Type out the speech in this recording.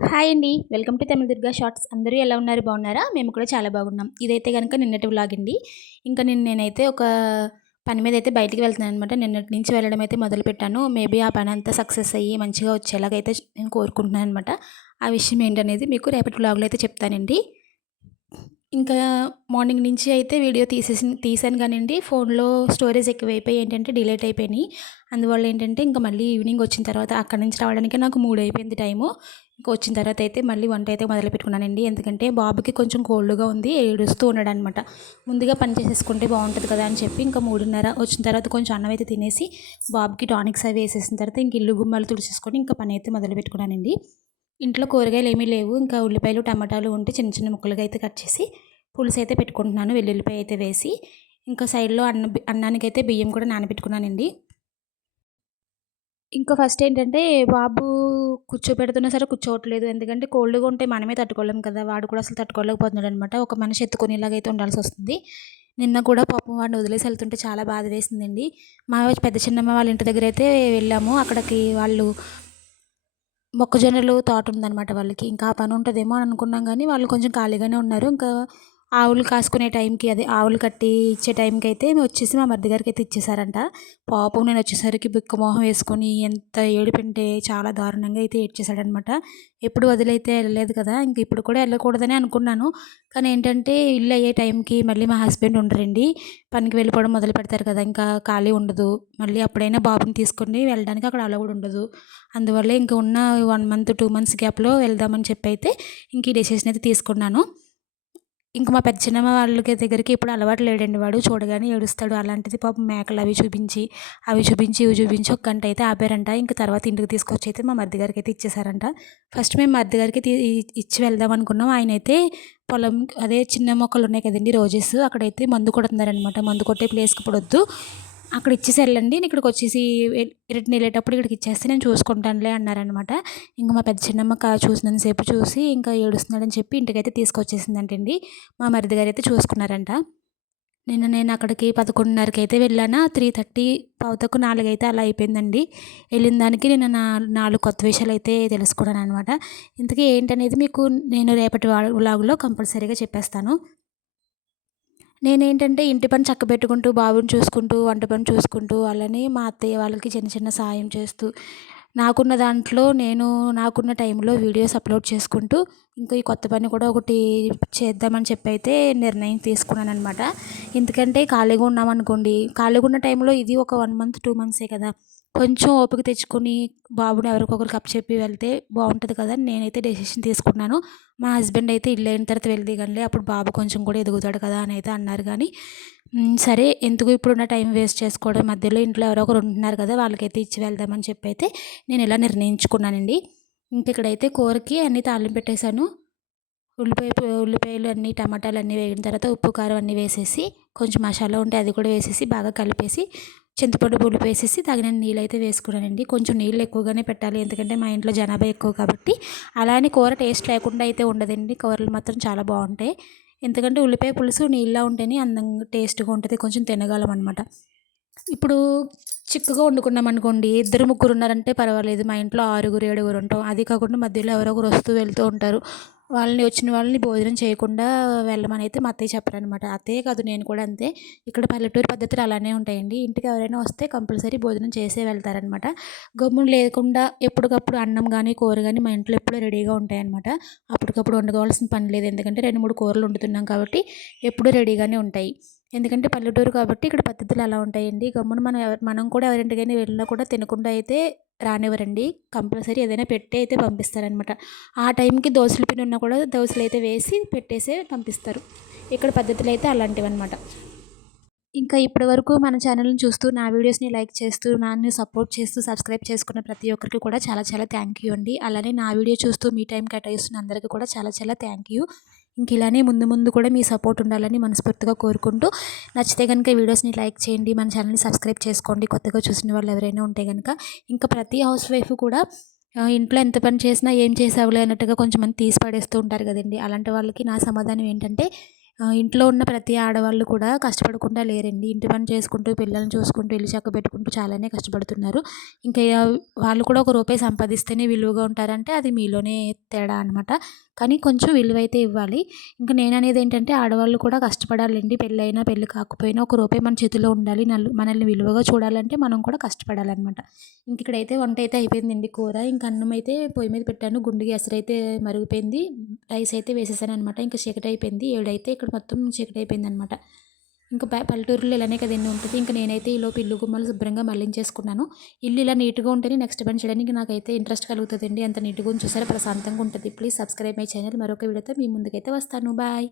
Hi అండి. Welcome to Tamil Durga shorts. అందరూ ఎలా ఉన్నారు? బాగున్నారా? మేము కూడా చాలా బాగున్నాం. ఇదైతే కనుక నిన్నటి వ్లాగ్ అండి. ఇంకా నిన్న నేనైతే ఒక పని మీద అయితే బయటికి వెళ్తున్నాను అనమాట నిన్నటి నుంచి వెళ్ళడం అయితే మొదలు పెట్టాను మేబీ ఆ పని అంతా సక్సెస్ అయ్యి మంచిగా వచ్చేలాగైతే నేను కోరుకుంటున్నాను అనమాట ఆ విషయం ఏంటనేది మీకు రేపటి వ్లాగ్లో అయితే చెప్తానండి. ఇంకా మార్నింగ్ నుంచి అయితే వీడియో తీసేసి తీసాను కానివ్వండి ఫోన్లో స్టోరేజ్ ఎక్కువైపోయి ఏంటంటే డిలేట్ అయిపోయినాయి. అందువల్ల ఏంటంటే ఇంకా మళ్ళీ ఈవినింగ్ వచ్చిన తర్వాత అక్కడి నుంచి రావడానికి నాకు మూడు అయిపోయింది టైము. ఇంకా వచ్చిన తర్వాత అయితే మళ్ళీ వంట అయితే మొదలు పెట్టుకున్నానండి ఎందుకంటే బాబుకి కొంచెం కోల్డ్గా ఉంది ఏడుస్తూ ఉన్నాడు అనమాట ముందుగా పని చేసేసుకుంటే బాగుంటుంది కదా అని చెప్పి ఇంకా మూడున్నర వచ్చిన తర్వాత కొంచెం అన్నం అయితే తినేసి బాబుకి టానిక్స్ అవి వేసేసిన తర్వాత ఇంక ఇల్లు గుమ్మాలు తుడిచేసుకొని ఇంకా పని అయితే మొదలు పెట్టుకున్నానండి ఇంట్లో కూరగాయలు ఏమీ లేవు ఇంకా ఉల్లిపాయలు టమాటాలు ఉంటే చిన్న చిన్న ముక్కలుగా అయితే కట్ చేసి పులుసు అయితే పెట్టుకుంటున్నాను వెల్లుల్లిపాయ అయితే వేసి. ఇంకా సైడ్లో అన్న అన్నానికి అయితే బియ్యం కూడా నానబెట్టుకున్నానండి. ఇంకా ఫస్ట్ ఏంటంటే బాబు కూర్చోపెడుతున్నా సరే కూర్చోవట్లేదు. ఎందుకంటే కోల్డ్గా ఉంటే మనమే తట్టుకోలేం కదా. వాడు కూడా అసలు తట్టుకోలేకపోతున్నాడు అనమాట ఒక మనిషి ఎత్తుకునేలాగా అయితే ఉండాల్సి వస్తుంది. నిన్న కూడా పాపం వాడిని వదిలేసి వెళ్తుంటే చాలా బాధ వేసిందండి మా పెద్ద చిన్నమ్మ వాళ్ళ ఇంటి దగ్గర అయితే వెళ్ళాము. అక్కడికి వాళ్ళు మొక్కజొన్నలు తోట ఉందన్నమాట వాళ్ళకి. ఇంకా ఆ పని ఉంటుందేమో అని అనుకున్నాం కానీ వాళ్ళు కొంచెం ఖాళీగానే ఉన్నారు. ఇంకా ఆవులు కాసుకునే టైంకి అదే ఆవులు కట్టి ఇచ్చే టైంకి అయితే వచ్చేసి మా మరిది గారికి అయితే ఇచ్చేసారంట పాపం నేను వచ్చేసరికి బిక్కమోహం వేసుకొని ఎంత ఏడిపింటే చాలా దారుణంగా అయితే ఏడ్చేశాడనమాట. ఎప్పుడు వదిలైతే వెళ్ళలేదు కదా ఇంక ఇప్పుడు కూడా వెళ్ళకూడదని అనుకున్నాను. కానీ ఏంటంటే ఇల్లు అయ్యే టైంకి మళ్ళీ మా హస్బెండ్ ఉండరండి. పనికి వెళ్ళిపోవడం మొదలు పెడతారు కదా ఇంకా ఖాళీ ఉండదు. మళ్ళీ అప్పుడైనా బాబుని తీసుకొని వెళ్ళడానికి అక్కడ అలా కూడా ఉండదు. అందువల్ల ఇంకా ఉన్న వన్ మంత్ టూ మంత్స్ గ్యాప్లో వెళ్దామని చెప్పి అయితే ఇంక ఈ డెసిషన్ అయితే తీసుకున్నాను. ఇంకా మా పెద్ద వాళ్ళకి దగ్గరికి ఇప్పుడు అలవాటు లేడండి వాడు చూడగానే ఏడుస్తాడు. అలాంటిది పాపం మేకలు అవి చూపించి అవి చూపించి ఇవి చూపించి ఒక గంట అయితే ఆపారంట. ఇంక తర్వాత ఇంటికి తీసుకొచ్చి అయితే మా మధ్య గారికి అయితే ఇచ్చేసారంట. ఫస్ట్ మేము మధ్య గారికి ఇచ్చి వెళ్దాం అనుకున్నాం. ఆయన అయితే పొలం అదే చిన్న మొక్కలు ఉన్నాయి కదండి రోజెస్. అక్కడైతే మందు కొడుతున్నారనమాట మందు కొట్టే ప్లేస్కి ఇప్పుడు వద్దు అక్కడ ఇచ్చేసి వెళ్ళండి నేను ఇక్కడికి వచ్చేసి రిటర్న్ వెళ్ళేటప్పుడు ఇక్కడికి ఇచ్చేస్తే నేను చూసుకుంటానులే అన్నారనమాట. ఇంకా మా పెద్ద చిన్నమ్మ చూసినంతసేపు చూసి ఇంకా ఏడుస్తున్నాడని చెప్పి ఇంటికైతే తీసుకొచ్చేసిందంటండి. మా మరిది గారు అయితే చూసుకున్నారంట. నిన్న నేను అక్కడికి పదకొండున్నరకి అయితే వెళ్ళానా త్రీ థర్టీ పావుతకు నాలుగు అయితే అలా అయిపోయిందండి. వెళ్ళిన దానికి నేను నా నాలుగు కొత్త విషయాలు అయితే తెలుసుకున్నాను అనమాట ఇంతకీ ఏంటనేది మీకు నేను రేపటి వ్లాగులో కంపల్సరీగా చెప్పేస్తాను. నేనేంటంటే ఇంటి పని చక్కబెట్టుకుంటూ బాబుని చూసుకుంటూ వంట పని చూసుకుంటూ అలానే మా అత్తయ్య వాళ్ళకి చిన్న చిన్న సాయం చేస్తూ నాకున్న దాంట్లో నేను నాకున్న టైంలో వీడియోస్ అప్లోడ్ చేసుకుంటూ ఇంకా ఈ కొత్త పని కూడా ఒకటి చేద్దామని చెప్పి అయితే నిర్ణయం తీసుకున్నాను అనమాట ఎందుకంటే ఖాళీగా ఉన్నామనుకోండి ఖాళీగా ఉన్న టైంలో ఇది ఒక వన్ మంత్ టూ మంత్సే కదా. కొంచెం ఓపిక తెచ్చుకొని బాబుని ఎవరికొకరు కప్ చెప్పి వెళ్తే బాగుంటుంది కదా నేనైతే డెసిషన్ తీసుకున్నాను. మా హస్బెండ్ అయితే ఇల్లు అయిన తర్వాత వెళ్తే కానీ అప్పుడు బాబు కొంచెం కూడా ఎదుగుతాడు కదా అని అయితే అన్నారు కానీ సరే ఎందుకు ఇప్పుడున్న టైం వేస్ట్ చేసుకోవడం? మధ్యలో ఇంట్లో ఎవరో ఒకరు ఉంటున్నారు కదా వాళ్ళకైతే ఇచ్చి వెళ్దామని చెప్పి అయితే నేను ఇలా నిర్ణయించుకున్నానండి. ఇంక ఇక్కడైతే కూరకి అన్ని తాళం పెట్టేశాను. ఉల్లిపాయ ఉల్లిపాయలు అన్నీ టమాటాలు అన్నీ వేగిన తర్వాత ఉప్పు కారం అన్నీ వేసేసి కొంచెం మసాలా ఉంటే అది కూడా వేసేసి బాగా కలిపేసి చింతపండు పులుపు వేసేసి తగిన నీళ్ళు అయితే వేసుకున్నానండి. కొంచెం నీళ్ళు ఎక్కువగానే పెట్టాలి ఎందుకంటే మా ఇంట్లో జనాభా ఎక్కువ కాబట్టి. అలానే కూర టేస్ట్ లేకుండా అయితే ఉండదండి. కూరలు మాత్రం చాలా బాగుంటాయి. ఎందుకంటే ఉల్లిపాయ పులుసు నీళ్ళ ఉంటేనే అందంగా టేస్ట్గా ఉంటుంది కొంచెం తినగలం అనమాట ఇప్పుడు చిక్కుగా వండుకున్నాం అనుకోండి ఇద్దరు ముగ్గురు ఉన్నారంటే పర్వాలేదు. మా ఇంట్లో ఆరుగురు ఏడుగురు ఉంటాం. అది కాకుండా మధ్యలో ఎవరో ఒకరు వస్తూ వెళ్తూ ఉంటారు. వాళ్ళని వచ్చిన వాళ్ళని భోజనం చేయకుండా వెళ్ళమని అయితే మా అత్తయ్య చెప్పారనమాట అత్తయ్య కాదు నేను కూడా అంతే. ఇక్కడ పల్లెటూరు పద్ధతులు అలానే ఉంటాయండి. ఇంటికి ఎవరైనా వస్తే కంపల్సరీ భోజనం చేసే వెళ్తారనమాట గమ్మును లేకుండా ఎప్పటికప్పుడు అన్నం కానీ కూర కానీ మా ఇంట్లో ఎప్పుడూ రెడీగా ఉంటాయన్నమాట. అప్పటికప్పుడు వండుకోవాల్సిన పని లేదు. ఎందుకంటే రెండు మూడు కూరలు వండుతున్నాం కాబట్టి ఎప్పుడూ రెడీగానే ఉంటాయి. ఎందుకంటే పల్లెటూరు కాబట్టి ఇక్కడ పద్ధతులు అలా ఉంటాయండి. గమ్మున మనం మనం కూడా ఎవరింటికైనా వెళ్ళినా కూడా తినకుండా అయితే రానివ్వరండి. కంపల్సరీ ఏదైనా పెట్టి అయితే పంపిస్తారనమాట ఆ టైంకి దోశలు పిండి ఉన్నా కూడా దోశలు అయితే వేసి పెట్టేసే పంపిస్తారు. ఇక్కడ పద్ధతులు అయితే అలాంటివి అనమాట ఇంకా ఇప్పటి వరకు మన ఛానల్ని చూస్తూ నా వీడియోస్ని లైక్ చేస్తూ నన్ను సపోర్ట్ చేస్తూ సబ్స్క్రైబ్ చేసుకున్న ప్రతి ఒక్కరికి కూడా చాలా చాలా థ్యాంక్ యూ అండి. అలానే నా వీడియో చూస్తూ మీ టైం కేటాయిస్తున్న అందరికీ కూడా చాలా చాలా థ్యాంక్ యూ. ఇంక ఇలానే ముందు ముందు కూడా మీ సపోర్ట్ ఉండాలని మనస్ఫూర్తిగా కోరుకుంటూ నచ్చితే కనుక వీడియోస్ని లైక్ చేయండి మన ఛానల్ని సబ్స్క్రైబ్ చేసుకోండి. కొత్తగా చూసిన వాళ్ళు ఎవరైనా ఉంటే కనుక ఇంకా ప్రతి హౌస్ వైఫ్ కూడా ఇంట్లో ఎంత పని చేసినా ఏం చేసావులే అన్నట్టుగా కొంచెం మంది తీసి పడేస్తూ ఉంటారు కదండి. అలాంటి వాళ్ళకి నా సమాధానం ఏంటంటే ఇంట్లో ఉన్న ప్రతి ఆడవాళ్ళు కూడా కష్టపడకుండా లేరండి. ఇంటి పని చేసుకుంటూ పిల్లల్ని చూసుకుంటూ ఇల్లు చక్క పెట్టుకుంటూ చాలానే కష్టపడుతున్నారు. ఇంకా వాళ్ళు కూడా ఒక రూపాయి సంపాదిస్తేనే విలువగా ఉంటారంటే అది మీలోనే తేడా అనమాట కానీ కొంచెం విలువైతే ఇవ్వాలి. ఇంకా నేను అనేది ఏంటంటే ఆడవాళ్ళు కూడా కష్టపడాలండి. పెళ్ళైనా పెళ్ళి కాకపోయినా ఒక రూపాయి మన చేతిలో ఉండాలి. నల్లు మనల్ని విలువగా చూడాలంటే మనం కూడా కష్టపడాలన్నమాట. ఇంక ఇక్కడైతే వంట అయితే అయిపోయిందండి కూర. ఇంకా అన్నం అయితే పొయ్యి మీద పెట్టాను. గుండు ఎసరైతే మరిగిపోయింది. రైస్ అయితే వేసేసాను అనమాట ఇంకా చీకటి అయిపోయింది. ఏడైతే ఇక్కడ మొత్తం చీకటి అయిపోయింది అనమాట ఇంకా పల్లెటూరులో ఇలానే కదండి ఉంటుంది. ఇంకా నేనైతే ఈలోపు ఇల్లు గుమ్మలు శుభ్రంగా మళ్ళించేసుకున్నాను ఇల్లు ఇలా నీట్గా ఉంటేనే నెక్స్ట్ పని చేయడానికి నాకైతే ఇంట్రెస్ట్ కలుగుతుందండి. ఎంత నీట్గా ఉంచేసారో ప్రశాంతంగా ఉంటుంది. Please subscribe my channel. మరొక వీడియోతో మీ ముందుకైతే వస్తాను. బాయ్.